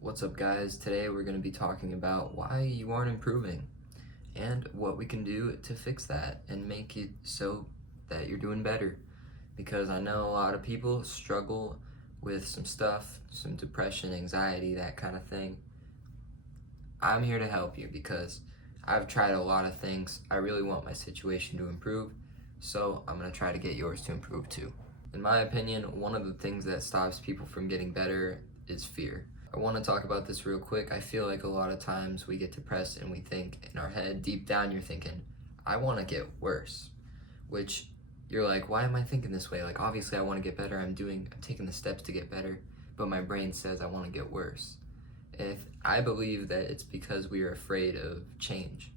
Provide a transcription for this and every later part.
What's up, guys? Today we're going to be talking about why you aren't improving and what we can do to fix that and make it so that you're doing better. Because I know a lot of people struggle with some stuff, some depression, anxiety, that kind of thing. I'm here to help you because I've tried a lot of things. I really want my situation to improve, so I'm going to try to get yours to improve too. In my opinion, one of the things that stops people from getting better is fear. I want to talk about this real quick. I feel like a lot of times we get depressed and we think in our head, deep down, you're thinking, I want to get worse. Which you're like, why am I thinking this way? Like, obviously, I want to get better. I'm taking the steps to get better, but my brain says I want to get worse. If I believe that it's because we are afraid of change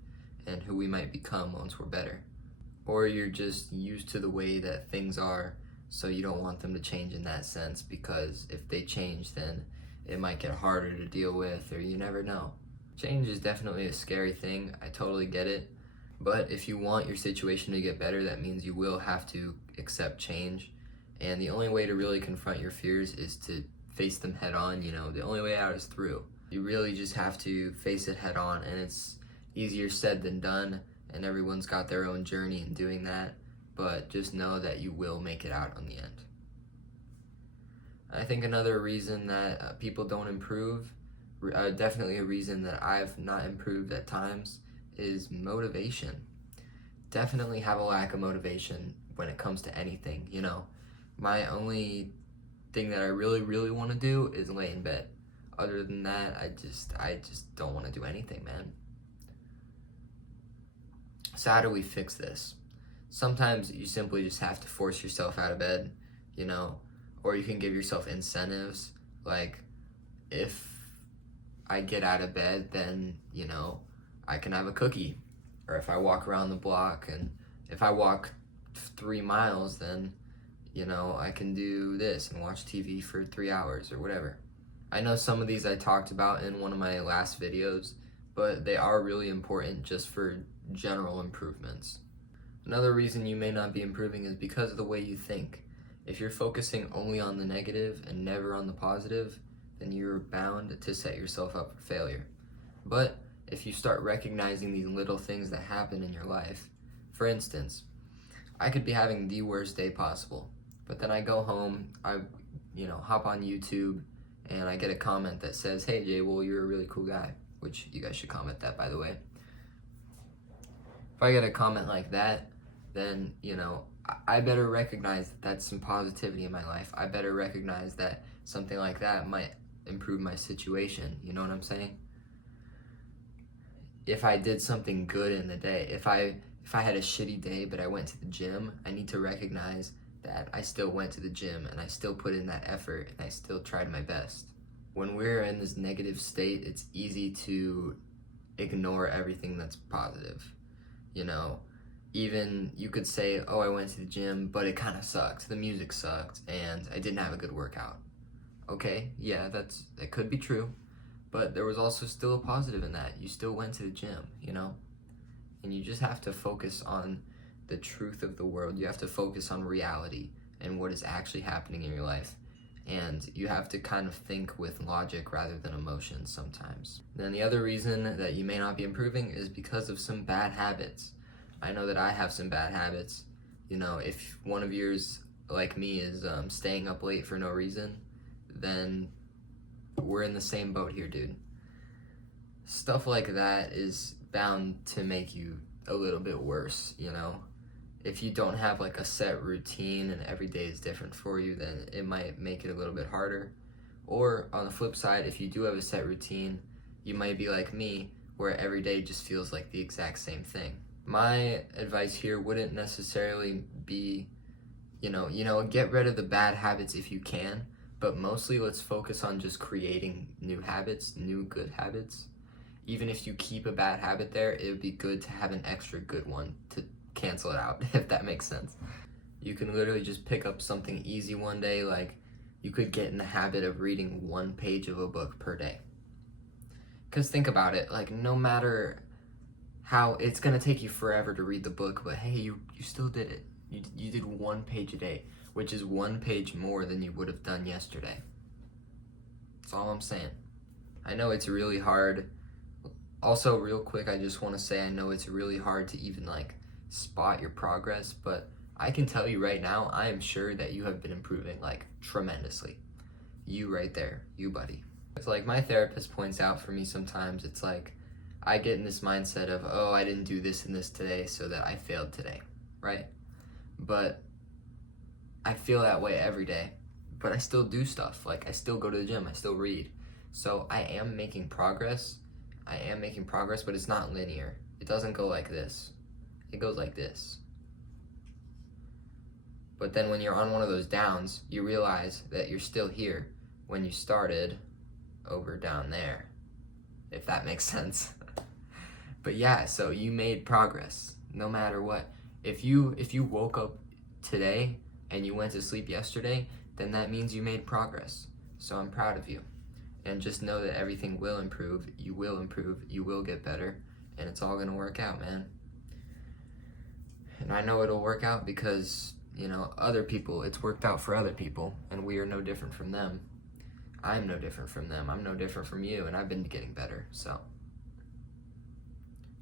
and who we might become once we're better. Or you're just used to the way that things are, so you don't want them to change in that sense, because if they change, then it might get harder to deal with, or you never know. Change is definitely a scary thing. I totally get it. But if you want your situation to get better, that means you will have to accept change. And the only way to really confront your fears is to face them head on. The only way out is through. You really just have to face it head on, and it's easier said than done, and everyone's got their own journey in doing that. But just know that you will make it out on the end. I think another reason that people don't improve, definitely a reason that I've not improved at times, is motivation. Definitely have a lack of motivation when it comes to anything. My only thing that I really, really want to do is lay in bed. Other than that, I just don't want to do anything, man. So how do we fix this? Sometimes you simply just have to force yourself out of bed, or you can give yourself incentives. Like, if I get out of bed, then, I can have a cookie. Or if I walk around the block, and if I walk 3 miles, then, I can do this and watch TV for 3 hours or whatever. I know some of these I talked about in one of my last videos, but they are really important just for general improvements. Another reason you may not be improving is because of the way you think. If you're focusing only on the negative and never on the positive, then you're bound to set yourself up for failure. But if you start recognizing these little things that happen in your life, for instance, I could be having the worst day possible, but then I go home, I hop on YouTube, and I get a comment that says, hey Jay, well, you're a really cool guy, which you guys should comment that, by the way. If I get a comment like that, then, I better recognize that that's some positivity in my life. I better recognize that something like that might improve my situation. You know what I'm saying? If I did something good in the day, if I had a shitty day but I went to the gym, I need to recognize that I still went to the gym and I still put in that effort and I still tried my best. When we're in this negative state, it's easy to ignore everything that's positive. Even you could say, oh, I went to the gym, but it kind of sucked. The music sucked, and I didn't have a good workout. Okay, yeah, that could be true, but there was also still a positive in that. You still went to the gym, And you just have to focus on the truth of the world. You have to focus on reality and what is actually happening in your life. And you have to kind of think with logic rather than emotion sometimes. Then the other reason that you may not be improving is because of some bad habits. I know that I have some bad habits. If one of yours, like me, is staying up late for no reason, then we're in the same boat here, dude. Stuff like that is bound to make you a little bit worse, If you don't have like a set routine and every day is different for you, then it might make it a little bit harder. Or on the flip side, if you do have a set routine, you might be like me, where every day just feels like the exact same thing. My advice here wouldn't necessarily be, get rid of the bad habits if you can, but mostly let's focus on just creating new habits, new good habits. Even if you keep a bad habit there, it would be good to have an extra good one to cancel it out, if that makes sense. You can literally just pick up something easy one day, like you could get in the habit of reading 1 page of a book per day. Because think about it, like, no matter how it's gonna take you forever to read the book, but hey, you still did it. You did 1 page a day, which is 1 page more than you would have done yesterday. That's all I'm saying. I know it's really hard. Also, real quick, I just want to say I know it's really hard to even like spot your progress, but I can tell you right now, I am sure that you have been improving like tremendously. You right there, you buddy. It's like my therapist points out for me sometimes, it's like I get in this mindset of, oh, I didn't do this and this today, so that I failed today, right? But I feel that way every day, but I still do stuff. Like I still go to the gym, I still read. So I am making progress. But it's not linear. It doesn't go like this. It goes like this. But then when you're on one of those downs, you realize that you're still here when you started over down there, if that makes sense. But yeah, so you made progress no matter what. If you woke up today and you went to sleep yesterday, then that means you made progress. So I'm proud of you. And just know that everything will improve, you will get better, and it's all gonna work out, man. And I know it'll work out because, other people, it's worked out for other people, and we are no different from them. I'm no different from them, I'm no different from you, and I've been getting better, so.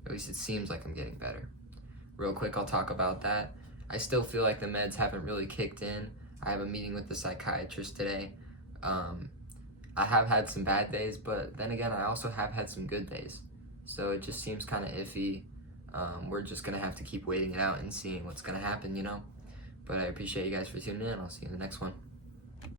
At least it seems like I'm getting better. Real quick, I'll talk about that. I still feel like the meds haven't really kicked in. I have a meeting with the psychiatrist today. I have had some bad days, but then again, I also have had some good days. So it just seems kind of iffy. We're just going to have to keep waiting it out and seeing what's going to happen, But I appreciate you guys for tuning in. I'll see you in the next one.